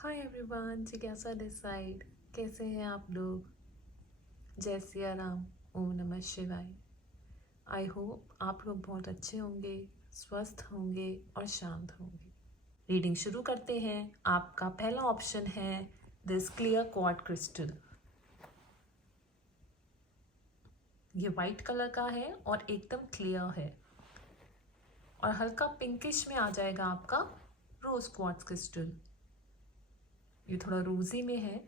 Hi everyone, जिज्ञासा this side. कैसे हैं आप लोग? जय सिया राम, ओम नमः शिवाय। आई होप आप लोग बहुत अच्छे होंगे, स्वस्थ होंगे और शांत होंगे। रीडिंग शुरू करते हैं। आपका पहला ऑप्शन है दिस क्लियर क्वार्ट्ज क्रिस्टल। ये वाइट कलर का है और एकदम क्लियर है और हल्का पिंकिश में आ जाएगा आपका रोज क्वार्ट्ज क्रिस्टल। ये थोड़ा रोजी में है,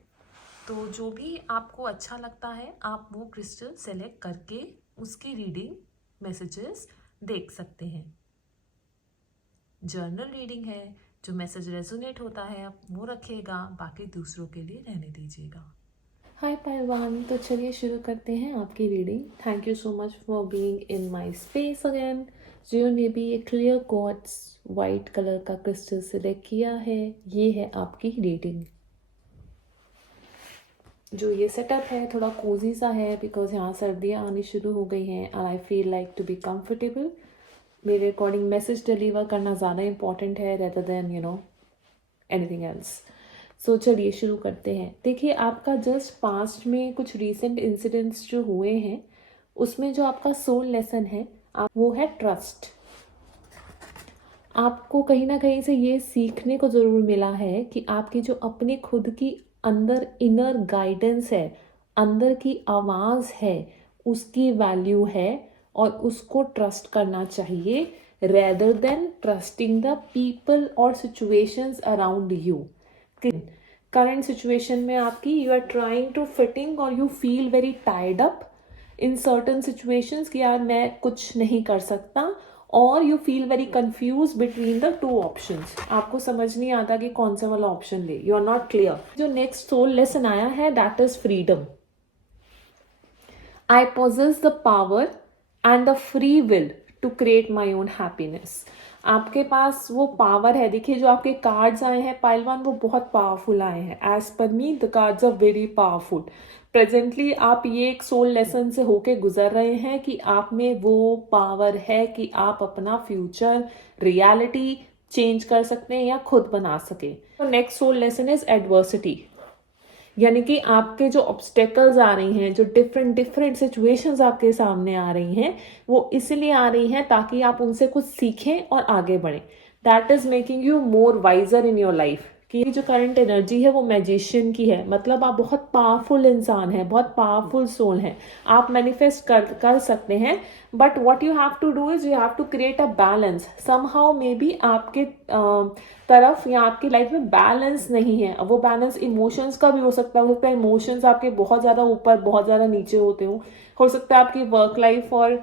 तो जो भी आपको अच्छा लगता है आप वो क्रिस्टल सेलेक्ट करके उसकी रीडिंग मैसेजेस देख सकते हैं। जर्नल रीडिंग है, जो मैसेज रेजोनेट होता है आप वो रखिएगा, बाकी दूसरों के लिए रहने दीजिएगा। हाय पहलवान, तो चलिए शुरू करते हैं आपकी reading. Thank you so much for being in my space again. जिन्होंने भी ये क्लियर क्वार्ट्ज वाइट कलर का क्रिस्टल सेलेक्ट किया है, ये है आपकी रीडिंग। जो ये सेटअप है थोड़ा कोजी सा है बिकॉज यहाँ सर्दियाँ आनी शुरू हो गई हैं and I feel like to be comfortable. मेरे अकॉर्डिंग मैसेज डिलीवर करना ज़्यादा इम्पॉर्टेंट है rather than anything else. So चलिए शुरू करते हैं। देखिए, आपका जस्ट पास्ट में कुछ रीसेंट इंसिडेंट्स जो हुए हैं उसमें जो आपका सोल लेसन है वो है ट्रस्ट। आपको कहीं ना कहीं से ये सीखने को ज़रूर मिला है कि आपकी जो अपनी खुद की अंदर इनर गाइडेंस है, अंदर की आवाज़ है, उसकी वैल्यू है और उसको ट्रस्ट करना चाहिए rather than trusting the people और situations around you. Current situation में आपकी you are trying to fitting और you feel very tied up in certain situations कि यार मैं कुछ नहीं कर सकता, और you feel very confuse between the two options. आपको समझ नहीं आता कि कौन सा वाला ऑप्शन ले, यू आर नॉट क्लियर। जो नेक्स्ट सोल लेसन आया है that is freedom. I possess the power and the free will to create my own happiness. आपके पास वो पावर है। देखिए, जो आपके कार्ड्स आए हैं पहलवान वो बहुत पावरफुल आए हैं। As per me the cards are very powerful. Presently आप ये एक सोल लेसन से होके गुजर रहे हैं कि आप में वो पावर है कि आप अपना फ्यूचर रियलिटी चेंज कर सकते हैं या खुद बना सके। तो next soul lesson is adversity, यानी कि आपके जो ऑब्स्टेकल्स आ रही हैं, जो डिफरेंट डिफरेंट सिचुएशंस आपके सामने आ रही हैं, वो इसलिए आ रही हैं ताकि आप उनसे कुछ सीखें और आगे बढ़ें। That is making you more wiser in your life. कि जो करंट एनर्जी है वो मैजिशियन की है, मतलब आप बहुत पावरफुल इंसान हैं, बहुत पावरफुल सोल हैं, आप मैनिफेस्ट कर सकते हैं। But what you have to do is you have to create a balance. Somehow maybe आपके तरफ या आपकी लाइफ में बैलेंस नहीं है। वो बैलेंस इमोशंस का भी हो सकता है इमोशंस आपके बहुत ज़्यादा ऊपर बहुत ज़्यादा नीचे होते हो सकता है आपकी वर्क लाइफ और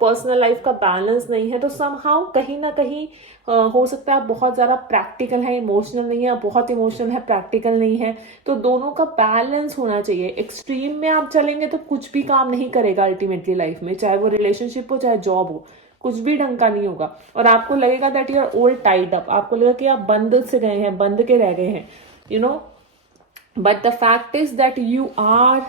पर्सनल लाइफ का बैलेंस नहीं है। तो समहाउ कहीं ना कहीं हो सकता है आप बहुत ज़्यादा प्रैक्टिकल है, इमोशनल नहीं है, बहुत इमोशनल है, प्रैक्टिकल नहीं है। तो दोनों का बैलेंस होना चाहिए। एक्सट्रीम में आप चलेंगे तो कुछ भी काम नहीं करेगा अल्टीमेटली लाइफ में, चाहे वो रिलेशनशिप हो चाहे जॉब हो, कुछ भी ढंग का नहीं होगा। और आपको लगेगा that you are old tied up, आपको लगेगा कि आप बंद से गए हैं, बंद के रह गए हैं, but the fact is that you are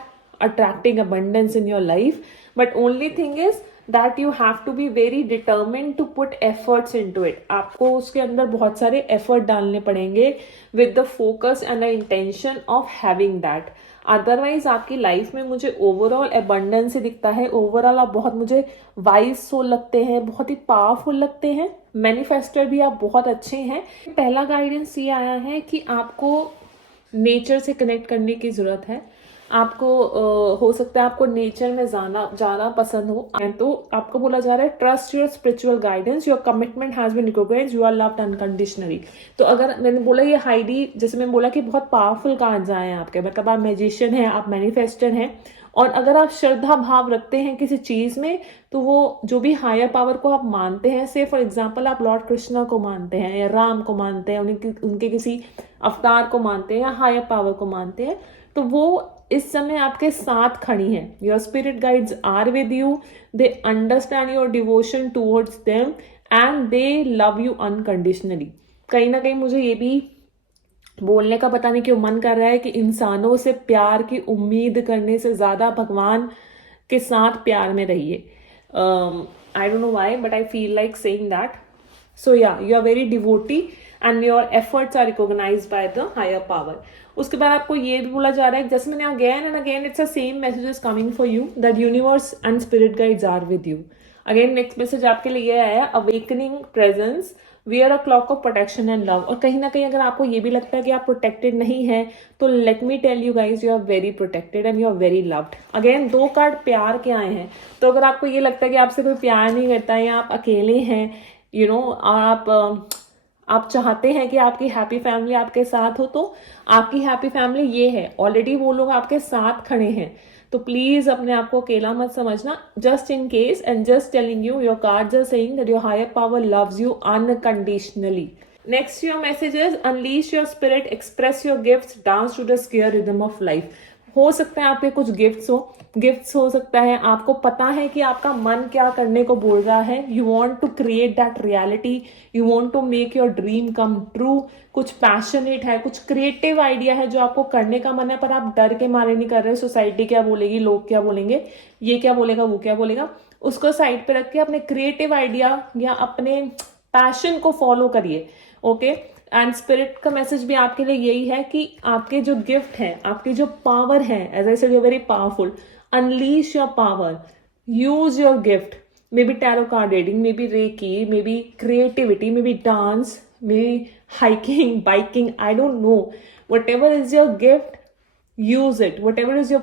attracting abundance in your life. But only thing is that you have to be very determined to put efforts into it. आपको उसके अंदर बहुत सारे effort डालने पड़ेंगे with the focus and the intention of having that. Otherwise आपकी life में मुझे ओवरऑल अबंडेंस ही दिखता है। ओवरऑल आप बहुत मुझे वाइज सोल लगते हैं, बहुत ही पावरफुल लगते हैं, मैनिफेस्टर भी आप बहुत अच्छे हैं। पहला गाइडेंस ये आया है कि आपको नेचर से कनेक्ट करने की जरूरत है। आपको हो सकता है आपको नेचर में जाना पसंद हो, तो आपको बोला जा रहा है trust your spiritual guidance, your commitment has been recognised, you are loved unconditionally. तो अगर मैंने बोला ये हाइडी, जैसे मैंने बोला कि बहुत पावरफुल कार्ड्स आए हैं आपके, मतलब आप मैजिशियन हैं, आप मैनिफेस्टर हैं, और अगर आप श्रद्धा भाव रखते हैं किसी चीज में तो वो जो भी हायर पावर को आप मानते हैं, से फॉर एग्जाम्पल आप लॉर्ड कृष्णा को मानते हैं या राम को मानते हैं, उनके किसी अवतार को मानते हैं या हायर पावर को मानते हैं, तो वो इस समय आपके साथ खड़ी हैं। Your spirit guides are with you, they understand your devotion towards them and they love you unconditionally. कहीं ना कहीं मुझे ये भी बोलने का पता नहीं क्यों मन कर रहा है कि इंसानों से प्यार की उम्मीद करने से ज्यादा भगवान के साथ प्यार में रहिए। I don't know why but I feel like saying that. So yeah you are very devotee and your efforts are recognised by the higher power. उसके बाद आपको ये भी बोला जा रहा है, जैसे मैंने again and again it's a same messages coming for you, that universe and spirit guides are with you. Again next message आपके लिए आया, awakening presence, wear a cloak of protection and love. और कहीं ना कहीं अगर आपको ये भी लगता है कि आप प्रोटेक्टेड नहीं है, तो let me tell you guys, you are very protected and you are very loved. Again 2 card प्यार के आए हैं. तो अगर आपको ये लगता है कि आपसे कोई प्यार नहीं करता है या आप अकेले हैं, यू नो, आप चाहते हैं कि आपकी हैप्पी फैमिली आपके साथ हो, तो आपकी हैप्पी फैमिली ये है. ऑलरेडी वो लोग आपके साथ खड़े हैं. तो प्लीज अपने आप को अकेला मत समझना. Just in case and just telling you, your cards are saying that your higher power loves you unconditionally. Next your messages, unleash your spirit, express your gifts, dance to the square rhythm of life. हो सकता है आपके कुछ gifts हो सकता है आपको पता है कि आपका मन क्या करने को बोल रहा है. You want to create that reality, you want to make your dream come true. कुछ पैशनेट है, कुछ क्रिएटिव आइडिया है जो आपको करने का मन है, पर आप डर के मारे नहीं कर रहे. सोसाइटी क्या बोलेगी, लोग क्या बोलेंगे, ये क्या बोलेगा, वो क्या बोलेगा. उसको साइड पे रख के अपने क्रिएटिव आइडिया या अपने पैशन को फॉलो करिए. ओके, एंड स्पिरिट का मैसेज भी आपके लिए यही है कि आपके जो गिफ्ट है, आपकी जो पावर है, as I said you are very powerful. Unleash your power, use your gift. Maybe tarot card reading, maybe reiki, maybe creativity, maybe dance, maybe hiking, biking, I don't know. Whatever is your gift, use it. Whatever is your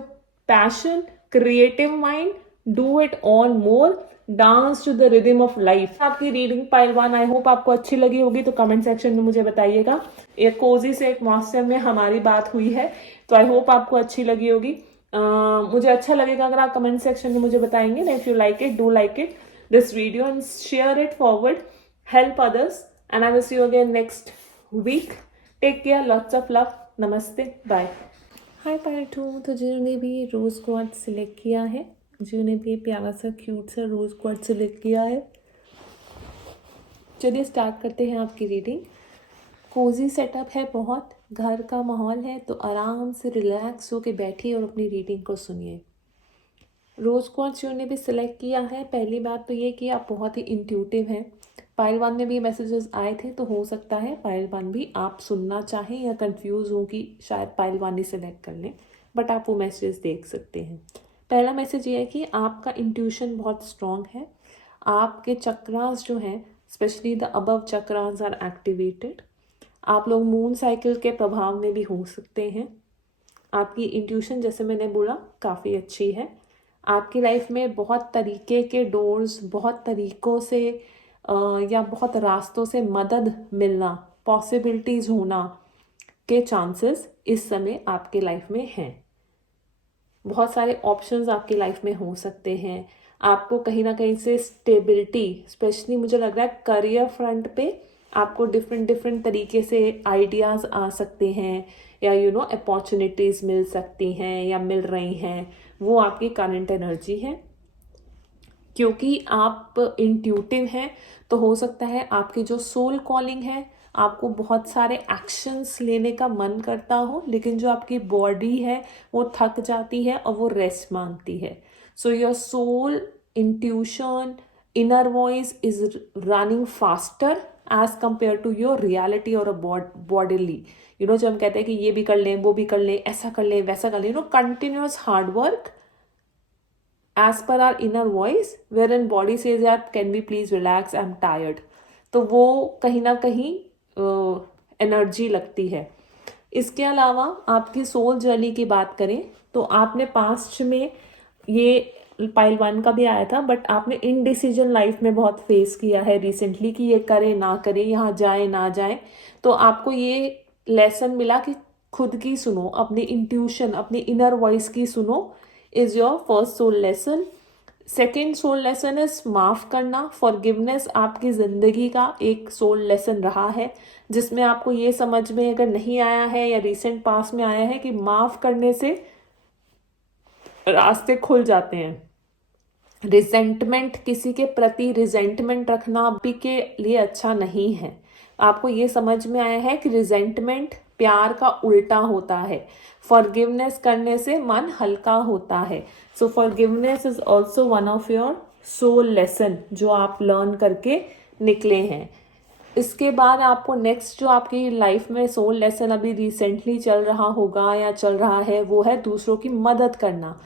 passion, creative mind, do it all more. Dance to the rhythm of life. आपकी reading pile 1 I hope आपको अच्छी लगी होगी, तो comment section में मुझे बताइएगा. एक कोजी से एक मॉस्टर में हमारी बात हुई है, तो आई होप आपको अच्छी लगी होगी. मुझे अच्छा लगेगा अगर आप कमेंट सेक्शन में मुझे बताएंगे. If you like it, do like it this video and share it forward, help others. And I will see you again next week. Take care. Lots of love. Namaste. Bye. Hi Part 2. तो जिन्होंने भी रोज quart select किया है, जिन्होंने भी प्यारा सा cute सा रोज क्वार्ट सिलेक्ट किया है, चलिए स्टार्ट करते हैं आपकी रीडिंग. कोजी सेटअप है, बहुत घर का माहौल है, तो आराम से रिलैक्स होके बैठिए और अपनी रीडिंग को सुनिए. रोज क्वार्ट्स जिन्होंने भी सिलेक्ट किया है, पहली बात तो ये कि आप बहुत ही इंट्यूटिव हैं. पाइल 1 में भी मैसेजेस आए थे, तो हो सकता है पाइल 1 भी आप सुनना चाहें या कंफ्यूज हो कि शायद पाइल 1 ही सिलेक्ट कर लें, बट आप वो मैसेजेस देख सकते हैं. पहला मैसेज ये है कि आपका इंट्यूशन बहुत स्ट्रॉन्ग है. आपके चक्रास जो हैं, specially the above chakras are activated. आप लोग मून साइकिल के प्रभाव में भी हो सकते हैं. आपकी इंट्यूशन, जैसे मैंने बोला, काफ़ी अच्छी है. आपकी लाइफ में बहुत तरीके के डोर्स, बहुत तरीक़ों से या बहुत रास्तों से मदद मिलना, पॉसिबिलिटीज़ होना के चांसेस इस समय आपके लाइफ में हैं. बहुत सारे ऑप्शंस आपकी लाइफ में हो सकते हैं. आपको कहीं ना कहीं से स्टेबिलिटी, स्पेशली मुझे लग रहा है करियर फ्रंट पे आपको डिफरेंट तरीके से आइडियाज़ आ सकते हैं, या अपॉर्चुनिटीज़ मिल सकती हैं या मिल रही हैं. वो आपकी करंट एनर्जी है. क्योंकि आप इंट्यूटिव हैं, तो हो सकता है आपकी जो सोल कॉलिंग है, आपको बहुत सारे एक्शंस लेने का मन करता हो, लेकिन जो आपकी बॉडी है वो थक जाती है और वो रेस्ट मांगती है. So your soul, intuition, inner voice is running faster as compare to your reality और बॉडीली. जब हम कहते हैं कि ये भी कर लें, वो भी कर लें, ऐसा कर लें, वैसा कर लें, continuous hard work as per our inner voice, wherein body says that can we please relax, I'm tired. तो वो कहीं ना कहीं एनर्जी लगती है. इसके अलावा आपकी सोल जर्नी की बात करें, तो आपने पास्ट में, ये पाइल 1 का भी आया था, बट आपने इनडिसीजन लाइफ में बहुत फेस किया है रिसेंटली कि ये करे ना करे, यहाँ जाए ना जाए. तो आपको ये लेसन मिला कि खुद की सुनो, अपनी इंट्यूशन, अपनी इनर वॉइस की सुनो, is your first soul lesson. Second soul lesson is माफ़ करना. फॉरगिवनेस आपकी ज़िंदगी का एक सोल लेसन रहा है, जिसमें आपको ये समझ में अगर नहीं आया है या रिसेंट पास में आया है कि माफ़ करने से रास्ते खुल जाते हैं. रिजेंटमेंट, किसी के प्रति रिजेंटमेंट रखना आपके के लिए अच्छा नहीं है. आपको ये समझ में आया है कि रिजेंटमेंट प्यार का उल्टा होता है. फॉरगिवनेस करने से मन हल्का होता है. So forgiveness is also one of your soul lesson जो आप लर्न करके निकले हैं. इसके बाद आपको नेक्स्ट जो आपकी लाइफ में सोल लेसन अभी रिसेंटली चल रहा होगा या चल रहा है, वो है दूसरों की मदद करना।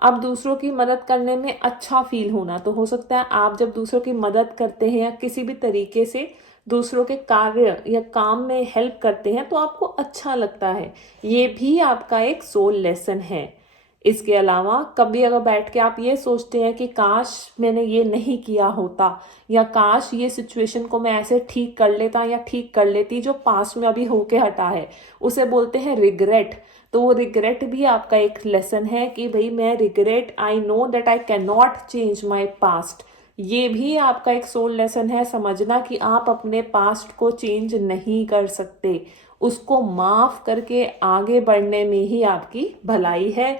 अब दूसरों की मदद करने में अच्छा फील होना, तो हो सकता है आप जब दूसरों की मदद करते हैं या किसी भी तरीके से दूसरों के कार्य या काम में हेल्प करते हैं तो आपको अच्छा लगता है, ये भी आपका एक सोल लेसन है। इसके अलावा कभी अगर बैठ के आप ये सोचते हैं कि काश मैंने ये नहीं किया होता, या काश ये सिचुएशन को मैं ऐसे ठीक कर लेता या ठीक कर लेती, जो पास्ट में अभी होके हटा है, उसे बोलते हैं रिग्रेट। तो वो रिग्रेट भी आपका एक लेसन है कि भाई मैं regret, I know that I can not change my past. ये भी आपका एक सोल लेसन है, समझना कि आप अपने पास्ट को चेंज नहीं कर सकते, उसको माफ करके आगे बढ़ने में ही आपकी भलाई है।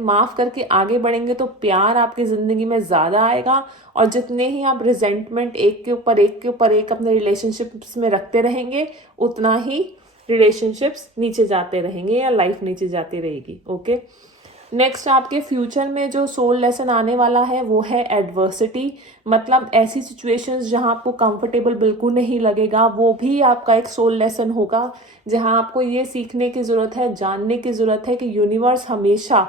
माफ करके आगे बढ़ेंगे तो प्यार आपकी जिंदगी में ज्यादा आएगा, और जितने ही आप रिजेंटमेंट एक के ऊपर एक के ऊपर एक अपने रिलेशनशिप्स में रखते रहेंगे, उतना ही रिलेशनशिप्स नीचे जाते रहेंगे या लाइफ नीचे जाती रहेगी। ओके, नेक्स्ट आपके फ्यूचर में जो सोल लेसन आने वाला है वो है एडवर्सिटी, मतलब ऐसी सिचुएशंस जहां आपको कंफर्टेबल बिल्कुल नहीं लगेगा, वो भी आपका एक सोल लेसन होगा, जहां आपको ये सीखने की ज़रूरत है, जानने की ज़रूरत है कि यूनिवर्स हमेशा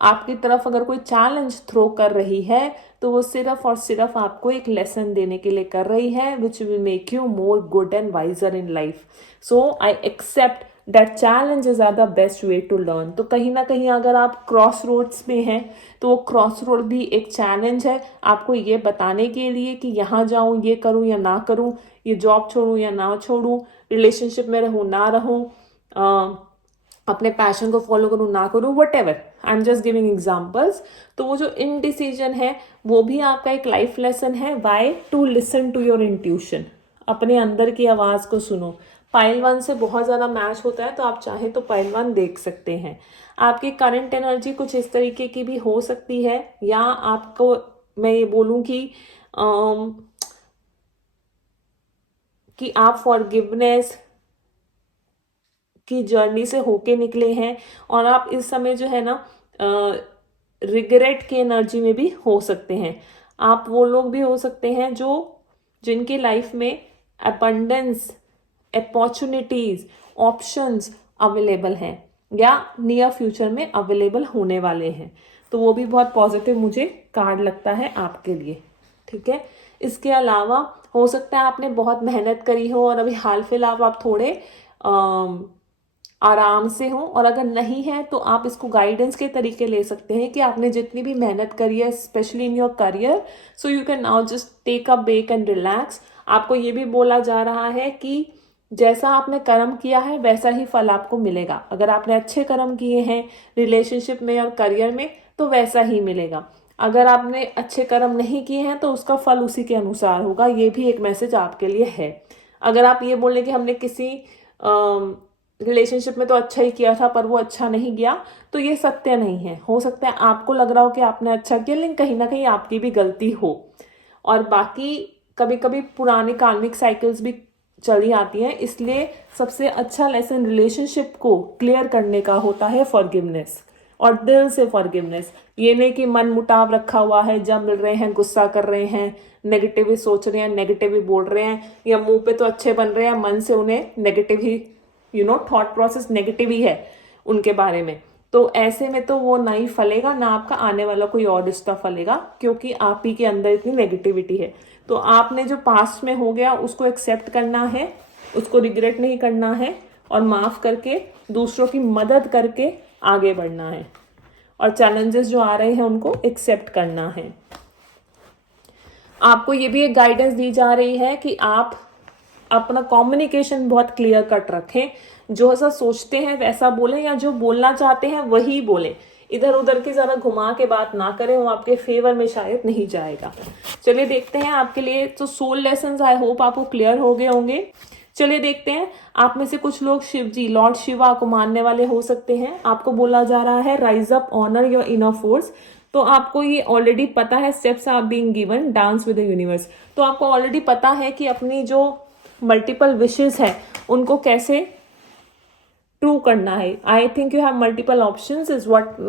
आपकी तरफ अगर कोई चैलेंज थ्रो कर रही है तो वो सिर्फ और सिर्फ आपको एक लेसन देने के लिए कर रही है, which will make you more good and wiser in life. So I accept that challenges are the best way to learn. तो कहीं ना कहीं अगर आप क्रॉस रोड्स में हैं तो वो क्रॉस रोड भी एक चैलेंज है आपको ये बताने के लिए कि यहाँ जाऊँ, ये करूँ या ना करूँ, ये जॉब छोड़ूँ या ना छोड़ूँ, रिलेशनशिप में रहूँ ना रहूँ, अपने पैशन को फॉलो करूँ ना करूँ, whatever, I am just giving examples. तो वो जो इनडिसीजन है वो भी आपका एक लाइफ लेसन है। Why? To listen to your intuition, अपने अंदर की आवाज़ को सुनो। पाइल 1 से बहुत ज़्यादा मैच होता है, तो आप चाहें तो पाइल 1 देख सकते हैं। आपकी करंट एनर्जी कुछ इस तरीके की भी हो सकती है, या आपको मैं ये बोलूँ कि आप फॉरगिवनेस की जर्नी से होके निकले हैं, और आप इस समय जो है ना रिग्रेट की एनर्जी में भी हो सकते हैं। आप वो लोग भी हो सकते हैं जिनकी लाइफ में अबंडेंस, अपॉर्चुनिटीज, ऑप्शंस अवेलेबल हैं या नियर फ्यूचर में अवेलेबल होने वाले हैं। तो वो भी बहुत पॉजिटिव मुझे कार्ड लगता है आपके लिए। ठीक है, इसके अलावा हो सकता है आपने बहुत मेहनत करी हो और अभी हाल फिलहाल आप थोड़े आराम से हो, और अगर नहीं है तो आप इसको गाइडेंस के तरीके ले सकते हैं कि आपने जितनी भी मेहनत करी है specially in your career, so you can now just take a break and relax. आपको ये भी बोला जा रहा है कि जैसा आपने कर्म किया है वैसा ही फल आपको मिलेगा। अगर आपने अच्छे कर्म किए हैं रिलेशनशिप में और करियर में तो वैसा ही मिलेगा, अगर आपने अच्छे कर्म नहीं किए हैं तो उसका फल उसी के अनुसार होगा। ये भी एक मैसेज आपके लिए है। अगर आप ये बोलें कि हमने किसी रिलेशनशिप में तो अच्छा ही किया था पर वो अच्छा नहीं गया, तो ये सत्य नहीं है। हो सकता है आपको लग रहा हो कि आपने अच्छा किया, लेकिन कहीं ना कहीं आपकी भी गलती हो। और बाकी कभी कभी पुरानी कार्मिक साइकिल्स भी चली आती हैं, इसलिए सबसे अच्छा लेसन रिलेशनशिप को क्लियर करने का होता है फॉरगिवनेस, और दिल से फॉरगिवनेस। ये नहीं कि मन मुटाव रखा हुआ है, जब मिल रहे हैं गुस्सा कर रहे हैं, नेगेटिव ही सोच रहे हैं, नेगेटिव ही बोल रहे हैं, या मुंह पे तो अच्छे बन रहे हैं, मन से उन्हें नेगेटिव ही थॉट प्रोसेस नेगेटिव ही है उनके बारे में। तो ऐसे में तो वो ना ही फलेगा, ना आपका आने वाला कोई और रिश्ता फलेगा, क्योंकि आप ही के अंदर इतनी नेगेटिविटी है। तो आपने जो पास्ट में हो गया उसको एक्सेप्ट करना है, उसको रिग्रेट नहीं करना है, और माफ करके दूसरों की मदद करके आगे बढ़ना है, और चैलेंजेस जो आ रहे हैं उनको एक्सेप्ट करना है। आपको ये भी एक गाइडेंस दी जा रही है कि आप अपना कम्युनिकेशन बहुत क्लियर कट रखें, जो ऐसा सोचते हैं वैसा बोलें, या जो बोलना चाहते हैं वही बोलें। इधर उधर की जरा घुमा के बात ना करें, वो आपके फेवर में शायद नहीं जाएगा। चलिए देखते हैं आपके लिए तो सोल लेसन्स आई होप आपको क्लियर हो गए होंगे। चलिए देखते हैं, आप में से कुछ लोग शिव जी, लॉर्ड शिवा को मानने वाले हो सकते हैं। आपको बोला जा रहा है rise up, honour your inner force. तो आपको ये ऑलरेडी पता है, steps are being given, dance with the universe. तो आपको ऑलरेडी पता है कि अपनी जो मल्टीपल विशेस है उनको कैसे ट्रू करना है। I think you have multiple options is what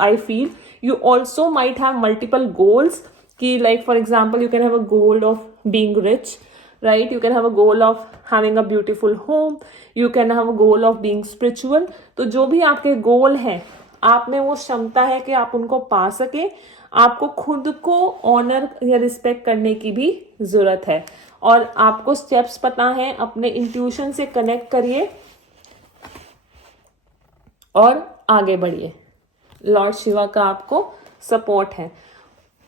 I feel. You also might have multiple goals, कि like for example you can have a goal of being rich, right? You can have a goal of having a beautiful home, you can have a goal of being spiritual. तो जो भी आपके गोल हैं, आप में वो क्षमता है कि आप उनको पा सके, आपको खुद को ऑनर या रिस्पेक्ट करने की भी ज़रूरत है, और आपको स्टेप्स पता है, अपने इंट्यूशन से कनेक्ट करिए और आगे बढ़िए। लॉर्ड शिवा का आपको सपोर्ट है।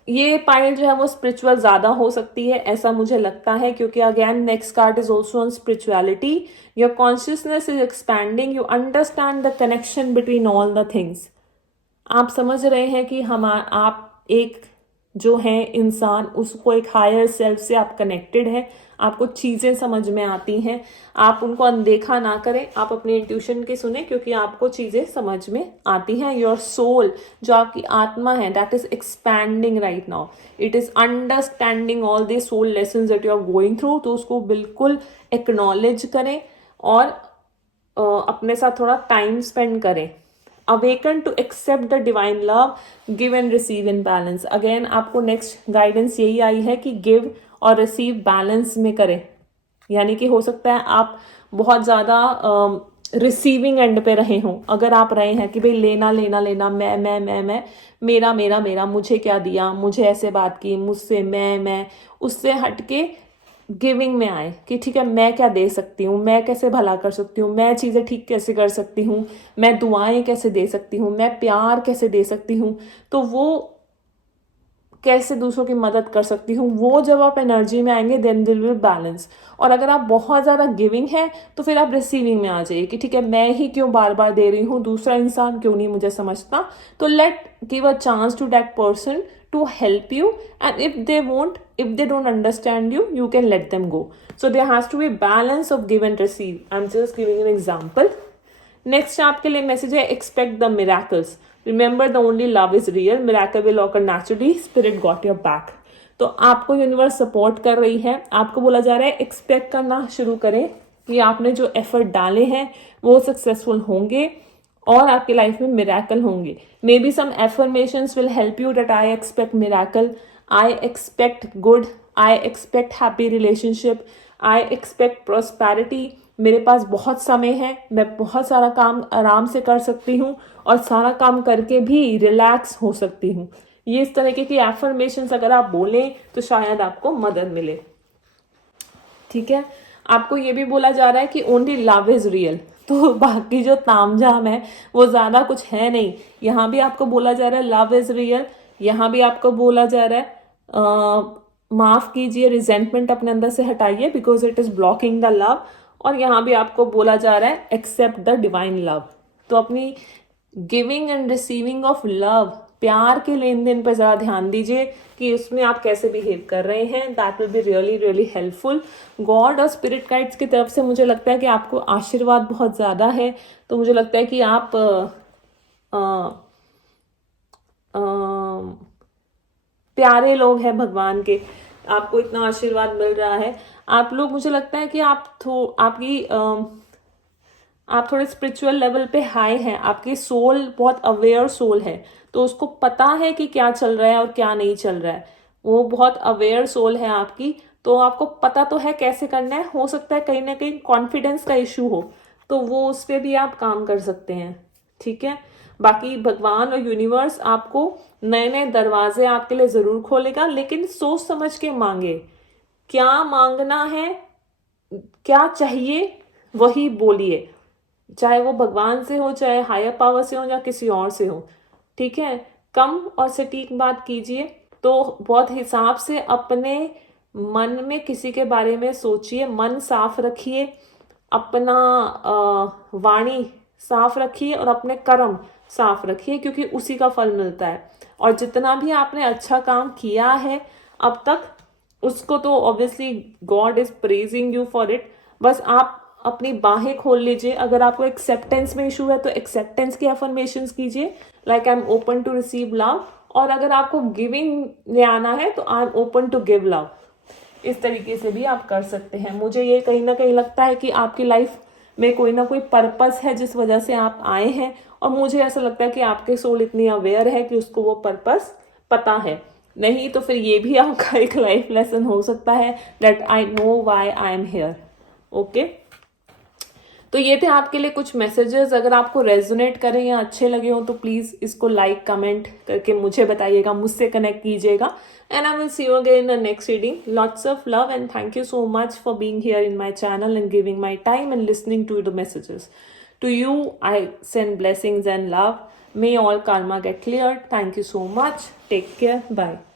ये पाइल जो है वो स्पिरिचुअल ज़्यादा हो सकती है, ऐसा मुझे लगता है, क्योंकि again next card is also on spirituality. Your consciousness is expanding, you understand the connection between all the things. आप समझ रहे हैं कि आप एक जो है इंसान, उसको एक हायर सेल्फ से आप कनेक्टेड है, आपको चीज़ें समझ में आती हैं, आप उनको अनदेखा ना करें, आप अपनी इंट्यूशन की सुने, क्योंकि आपको चीज़ें समझ में आती हैं। योर सोल, जो आपकी आत्मा है, that is expanding right now, it is understanding all the soul lessons that you are going through. तो उसको बिल्कुल एक्नॉलेज करें और अपने साथ थोड़ा टाइम स्पेंड करें। Awaken to accept the divine love, give and receive in balance. Again आपको नेक्स्ट गाइडेंस यही आई है कि गिव और रिसीव बैलेंस में करें, यानी कि हो सकता है आप बहुत ज़्यादा रिसीविंग एंड पे रहे हों। अगर आप रहे हैं कि भाई लेना लेना लेना, मैं मेरा मेरा मेरा, मुझे क्या दिया, मुझे ऐसे बात की, मुझसे मैं, उससे हटके गिविंग में आए कि ठीक है, मैं क्या दे सकती हूँ, मैं कैसे भला कर सकती हूँ, मैं चीज़ें ठीक कैसे कर सकती हूँ, मैं दुआएं कैसे दे सकती हूँ, मैं प्यार कैसे दे सकती हूँ, तो वो कैसे दूसरों की मदद कर सकती हूँ, वो जब आप एनर्जी में आएंगे देन दिल विल बैलेंस। और अगर आप बहुत ज़्यादा गिविंग है तो फिर आप रिसीविंग में आ जाइए कि ठीक है, मैं ही क्यों बार बार दे रही हूँ, दूसरा इंसान क्यों नहीं मुझे समझता। तो let give a chance to that person to help you, and if they don't understand you, you can let them go. So there has to be a balance of give and receive. I'm just giving an example. Next आपके लिए message है, expect the miracles. Remember the only love is real. Miracle will occur naturally. Spirit got your back. तो आपको universe support कर रही है, आपको बोला जा रहा है एक्सपेक्ट करना शुरू करें कि आपने जो एफर्ट डाले हैं वो सक्सेसफुल होंगे और आपकी लाइफ में मिराकल होंगे। Maybe some affirmations will help you that I expect miracle, I expect good, I expect happy relationship, I expect prosperity. मेरे पास बहुत समय है, मैं बहुत सारा काम आराम से कर सकती हूँ और सारा काम करके भी रिलैक्स हो सकती हूँ। ये इस तरीके की एफर्मेशंस अगर आप बोलें तो शायद आपको मदद मिले। ठीक है, आपको ये भी बोला जा रहा है कि ओनली लव इज रियल। तो बाकी जो तामझाम है वो ज़्यादा कुछ है नहीं। यहाँ भी आपको बोला जा रहा है लव इज रियल, यहाँ भी आपको बोला जा रहा है माफ़ कीजिए, रिजेंटमेंट अपने अंदर से हटाइए because it is blocking the love. और यहाँ भी आपको बोला जा रहा है एक्सेप्ट द डिवाइन लव। तो अपनी giving and receiving of love, प्यार के लेन देन पर ज़रा ध्यान दीजिए कि उसमें आप कैसे बिहेव कर रहे हैं। That will be really really helpful. God और स्पिरिट गाइड्स की तरफ से मुझे लगता है कि आपको आशीर्वाद बहुत ज़्यादा है। तो मुझे लगता है कि आप प्यारे लोग हैं भगवान के, आपको इतना आशीर्वाद मिल रहा है। आप लोग, मुझे लगता है कि आप थोड़े स्पिरिचुअल लेवल पे हाई हैं, आपकी सोल बहुत अवेयर सोल है, तो उसको पता है कि क्या चल रहा है और क्या नहीं चल रहा है। वो बहुत अवेयर सोल है आपकी, तो आपको पता तो है कैसे करना है। हो सकता है कहीं ना कहीं कॉन्फिडेंस का इशू हो, तो वो उस पर भी आप काम कर सकते हैं। ठीक है, बाकी भगवान और यूनिवर्स आपको नए नए दरवाजे आपके लिए ज़रूर खोलेगा, लेकिन सोच समझ के मांगे। क्या मांगना है, क्या चाहिए वही बोलिए, चाहे वो भगवान से हो, चाहे हायर पावर से हो, या किसी और से हो। ठीक है, कम और सटीक बात कीजिए। तो बहुत हिसाब से अपने मन में किसी के बारे में सोचिए, मन साफ रखिए, अपना वाणी साफ रखिए और अपने कर्म साफ रखिए, क्योंकि उसी का फल मिलता है। और जितना भी आपने अच्छा काम किया है अब तक, उसको तो obviously God is praising you for it. बस आप अपनी बाहें खोल लीजिए। अगर आपको एक्सेप्टेंस में इशू है तो एक्सेप्टेंस की अफर्मेशंस कीजिए, like I am open to receive love. और अगर आपको गिविंग में आना है तो I am open to give love. इस तरीके से भी आप कर सकते हैं। मुझे ये कहीं ना कहीं लगता है कि आपकी लाइफ में कोई ना कोई पर्पस है जिस वजह से आप आए हैं, और मुझे ऐसा लगता है कि आपके सोल इतनी अवेयर है कि उसको वो पर्पस पता है। नहीं तो फिर ये भी आपका एक लाइफ लेसन हो सकता है, that I know why I am here. Okay, तो ये थे आपके लिए कुछ मैसेजेस। अगर आपको रेजोनेट करें या अच्छे लगे हो तो प्लीज़ इसको लाइक कमेंट करके मुझे बताइएगा, मुझसे कनेक्ट कीजिएगा। And I will see you again in the next reading. Lots of love and thank you so much for being here in my channel and giving my time and listening to the messages. To you, I send blessings and love. May all karma get cleared. Thank you so much. Take care. Bye.